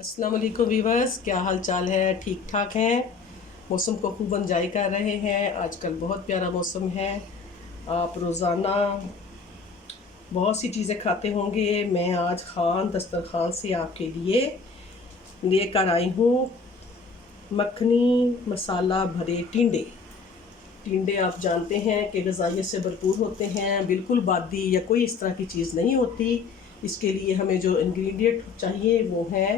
अस्सलाम वालेकुम वीवर्स, क्या हाल चाल है? ठीक ठाक हैं? मौसम को खूब एंजॉय कर रहे हैं। आजकल बहुत प्यारा मौसम है। आप रोज़ाना बहुत सी चीज़ें खाते होंगे। मैं आज खान दस्तरखान से आपके लिए लेकर आई हूँ मखनी मसाला भरे टिंडे। टिंडे आप जानते हैं कि ग़िज़ाइयत से भरपूर होते हैं, बिल्कुल बादी या कोई इस तरह की चीज़ नहीं होती। इसके लिए हमें जो इंग्रेडिएंट चाहिए वो है,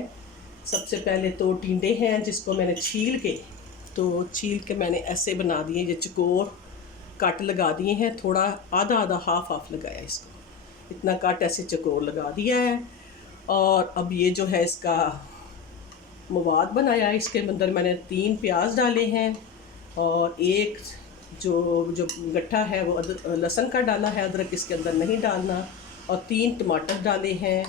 सबसे पहले तो टिंडे हैं जिसको मैंने छील के मैंने ऐसे बना दिए, ये चकोर कट लगा दिए हैं। थोड़ा आधा आधा हाफ लगाया इसको, इतना कट ऐसे चकोर लगा दिया है। और अब ये जो है इसका मवाद बनाया है। इसके अंदर मैंने 3 प्याज डाले हैं और एक जो जो गट्ठा है वो लहसुन का डाला है, अदरक इसके अंदर नहीं डालना। और 3 टमाटर डाले हैं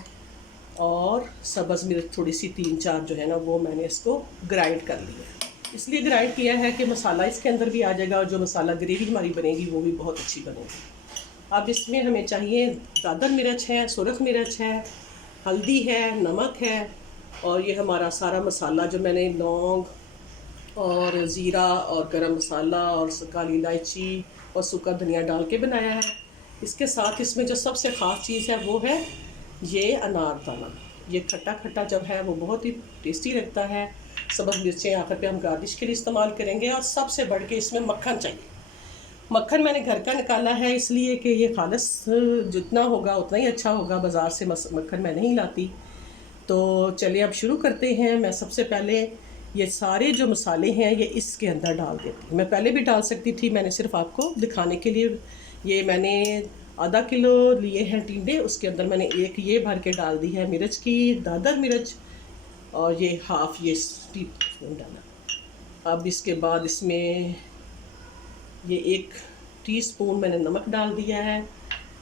और सब्ज़ मिर्च थोड़ी सी 3-4 जो है ना वो मैंने इसको ग्राइंड कर लिया है। इसलिए ग्राइंड किया है कि मसाला इसके अंदर भी आ जाएगा और जो मसाला ग्रेवी हमारी बनेगी वो भी बहुत अच्छी बनेगी। अब इसमें हमें चाहिए दादर मिर्च है, सुरख मिर्च है, हल्दी है, नमक है और ये हमारा सारा मसाला जो मैंने लौंग और ज़ीरा और गरम मसाला और काली इलायची और सूखा धनिया डाल के बनाया है। इसके साथ इसमें जो सबसे ख़ास चीज़ है वो है ये अनारदाना। ये खट्टा खट्टा जब है वो बहुत ही टेस्टी लगता है। सब्ज़ मिर्चें आखिर पे हम गार्निश के लिए इस्तेमाल करेंगे। और सबसे बढ़ के इसमें मक्खन चाहिए। मक्खन मैंने घर का निकाला है इसलिए कि ये खालिस जितना होगा उतना ही अच्छा होगा, बाज़ार से मक्खन मैं नहीं लाती। तो चलिए अब शुरू करते हैं। मैं सबसे पहले ये सारे जो मसाले हैं ये इसके अंदर डाल देती हूँ। मैं पहले भी डाल सकती थी, मैंने सिर्फ आपको दिखाने के लिए। ये मैंने आधा किलो लिए हैं टिंडे, उसके अंदर मैंने एक ये भर के डाल दी है मिर्च की दादर मिर्च और ये हाफ ये टीस्पून डाला। अब इसके बाद इसमें ये 1 टीस्पून मैंने नमक डाल दिया है,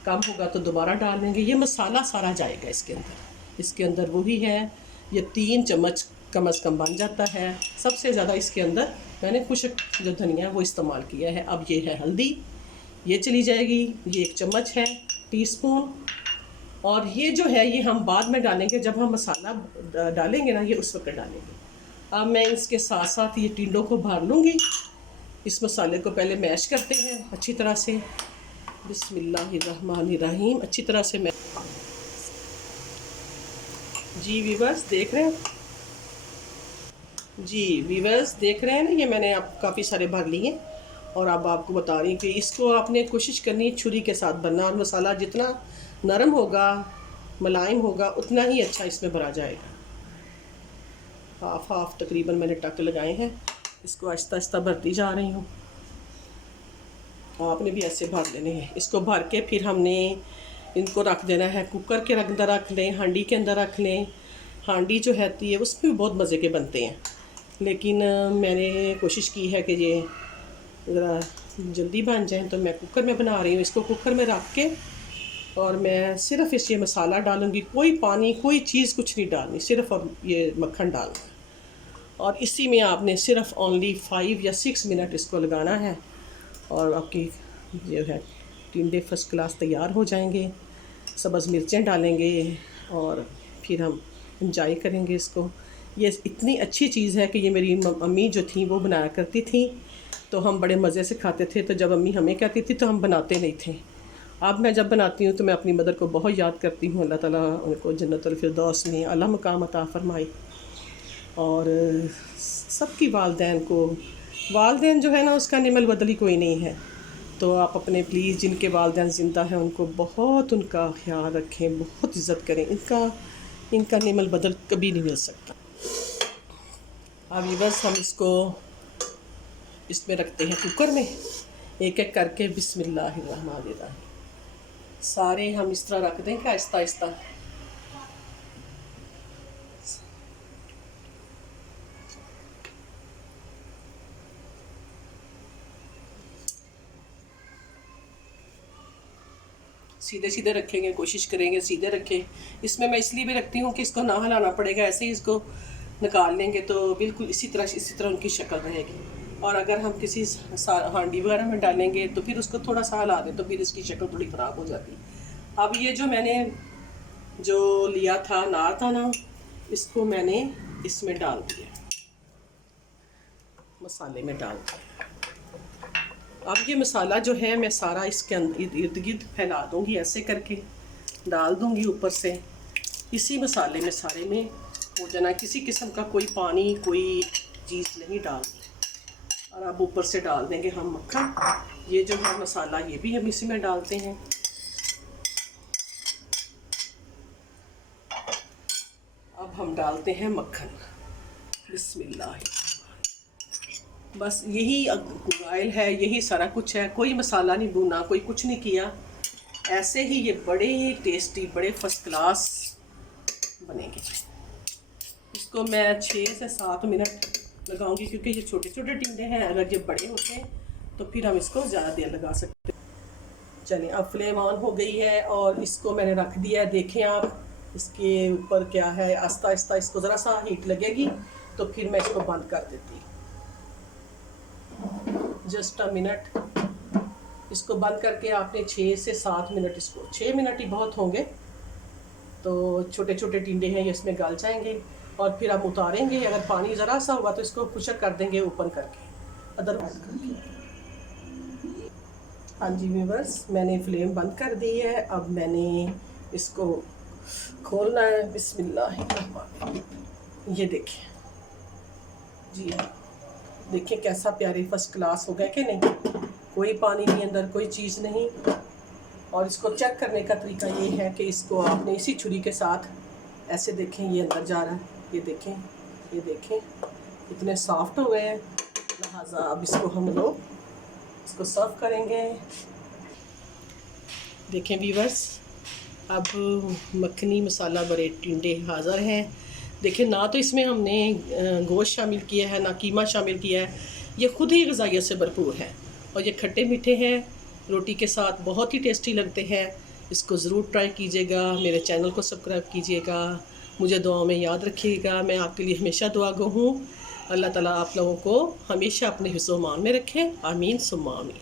कम होगा तो दोबारा डाल लेंगे। ये मसाला सारा जाएगा इसके अंदर। इसके अंदर वही है, ये 3 चम्मच कम से कम बन जाता है। सबसे ज़्यादा इसके अंदर मैंने खुश्क जो धनिया है वो इस्तेमाल किया है। अब ये है हल्दी, ये चली जाएगी, ये 1 चम्मच है टीस्पून। और ये जो है ये हम बाद में डालेंगे, जब हम मसाला डालेंगे ना ये उस वक्त डालेंगे। अब मैं इसके साथ साथ ये टिंडों को भर लूँगी। इस मसाले को पहले मैश करते हैं अच्छी तरह से। बिस्मिल्लाहिर्रहमानिर्रहीम। अच्छी तरह से मैं जी वीवर्स देख रहे हैं, ना ये मैंने आप काफ़ी सारे भर लिए। और अब आपको बता रही हूँ कि इसको आपने कोशिश करनी है छुरी के साथ भरना। और मसाला जितना नरम होगा मुलायम होगा उतना ही अच्छा इसमें भरा जाएगा। हाफ तकरीबन मैंने टक लगाए हैं। इसको आहिस्ता आहिस्ता भरती जा रही हूँ। आपने भी ऐसे भर लेने हैं। इसको भर के फिर हमने इनको रख देना है कुकर के अंदर रख लें, हांडी के अंदर रख लें। हांडी जो है उसमें भी बहुत मज़े के बनते हैं, लेकिन मैंने कोशिश की है कि ये ज़रा जल्दी बन जाए तो मैं कुकर में बना रही हूँ। इसको कुकर में रख के और मैं सिर्फ़ इस ये मसाला डालूँगी, कोई पानी कोई चीज़ कुछ नहीं डालनी, सिर्फ़ और ये मक्खन डालना। और इसी में आपने सिर्फ ओनली 5 या 6 मिनट इसको लगाना है और आपकी जो है टिंडे फर्स्ट क्लास तैयार हो जाएंगे। सब्ज़ मिर्चें डालेंगे और फिर हम इंजॉय करेंगे इसको। ये इतनी अच्छी चीज़ है कि ये मेरी अम्मी जो थी वो बनाया करती थी, तो हम बड़े मज़े से खाते थे। तो जब अम्मी हमें कहती थी तो हम बनाते नहीं थे। अब मैं जब बनाती हूँ तो मैं अपनी मदर को बहुत याद करती हूँ। अल्लाह ताला उनको जन्नतुल फिरदौस में आला मकाम अता फरमाए। और सबकी वालदैन जो है ना उसका निमल बदली कोई नहीं है। तो आप अपने प्लीज़ जिनके वालदैन ज़िंदा हैं उनको बहुत उनका ख्याल रखें, बहुत इज़्ज़त करें। इनका निमल बदल कभी नहीं मिल सकता। अब बस हम इसको इसमें रखते हैं कुकर में, एक एक करके। बिस्मिल्लाहिर्रहमानिर्रहीम। सारे हम इस तरह रख देंगे आहिस्ता आहिस्ता। सीधे सीधे रखेंगे, कोशिश करेंगे सीधे रखें। इसमें मैं इसलिए भी रखती हूँ कि इसको ना हिलाना पड़ेगा, ऐसे ही इसको निकाल लेंगे तो बिल्कुल इसी तरह उनकी शक्ल रहेगी। और अगर हम किसी हांडी वगैरह में डालेंगे तो फिर उसको थोड़ा सा हिला दें तो फिर इसकी शक्ल थोड़ी ख़राब हो जाती। अब ये जो मैंने जो लिया था अनारदाना, इसको मैंने इसमें डाल दिया, मसाले में डाल दिया। अब ये मसाला जो है मैं सारा इसके अंदर इर्द गिर्द फैला दूँगी, ऐसे करके डाल दूँगी ऊपर से। इसी मसाले में सारे में हो जाना, किसी किस्म का कोई पानी कोई चीज़ नहीं डालनी। और अब ऊपर से डाल देंगे हम मक्खन। ये जो है मसाला ये भी हम इसी में डालते हैं। अब हम डालते हैं मक्खन। बिस्मिल्लाह। बस यही ऑयल है, यही सारा कुछ है। कोई मसाला नहीं भुना, कोई कुछ नहीं किया, ऐसे ही ये बड़े ही टेस्टी, बड़े फर्स्ट क्लास बनेंगे। इसको मैं 6 से 7 मिनट लगाऊंगी, क्योंकि ये छोटे छोटे टिंडे हैं। अगर ये बड़े होते हैं तो फिर हम इसको ज़्यादा देर लगा सकते हैं। चलिए, अब फ्लेम ऑन हो गई है और इसको मैंने रख दिया है। देखें आप, इसके ऊपर क्या है, आस्ता आस्ता इसको ज़रा सा हीट लगेगी तो फिर मैं इसको बंद कर देती हूँ। Just a minute. इसको बंद करके आपने 6 से 7 मिनट, इसको 6 मिनट ही बहुत होंगे, तो छोटे छोटे टिंडे हैं ये इसमें गल जाएंगे। और फिर हम उतारेंगे। अगर पानी ज़रा सा होगा तो इसको खुशक कर देंगे ओपन करके, अदरवाइज करके। हाँ जी व्यूअर्स, मैंने फ्लेम बंद कर दी है। अब मैंने इसको खोलना है। बिस्मिल्लाह। ये देखें जी, देखिए कैसा प्यारे फर्स्ट क्लास हो गया कि नहीं। कोई पानी नहीं अंदर, कोई चीज़ नहीं। और इसको चेक करने का तरीका ये है कि इसको आपने इसी छुरी के साथ ऐसे देखें, ये अंदर जा रहा है। ये देखें, ये देखें इतने सॉफ्ट हो गए हैं। लिहाजा अब इसको हम लोग इसको सर्व करेंगे। देखें व्यूअर्स, अब मखनी मसाला बड़े टिंडे हाज़िर हैं। देखिए, ना तो इसमें हमने गोश्त शामिल किया है, ना कीमा शामिल किया है। ये ख़ुद ही ग़िज़ाइयत से भरपूर है और ये खट्टे मीठे हैं, रोटी के साथ बहुत ही टेस्टी लगते हैं। इसको ज़रूर ट्राई कीजिएगा। मेरे चैनल को सब्सक्राइब कीजिएगा। मुझे दुआ में याद रखिएगा। मैं आपके लिए हमेशा दुआ गो हूँ। अल्लाह ताला आप लोगों को हमेशा अपने हिस्सों मान में रखें। आमीन सुम्मा आमीन।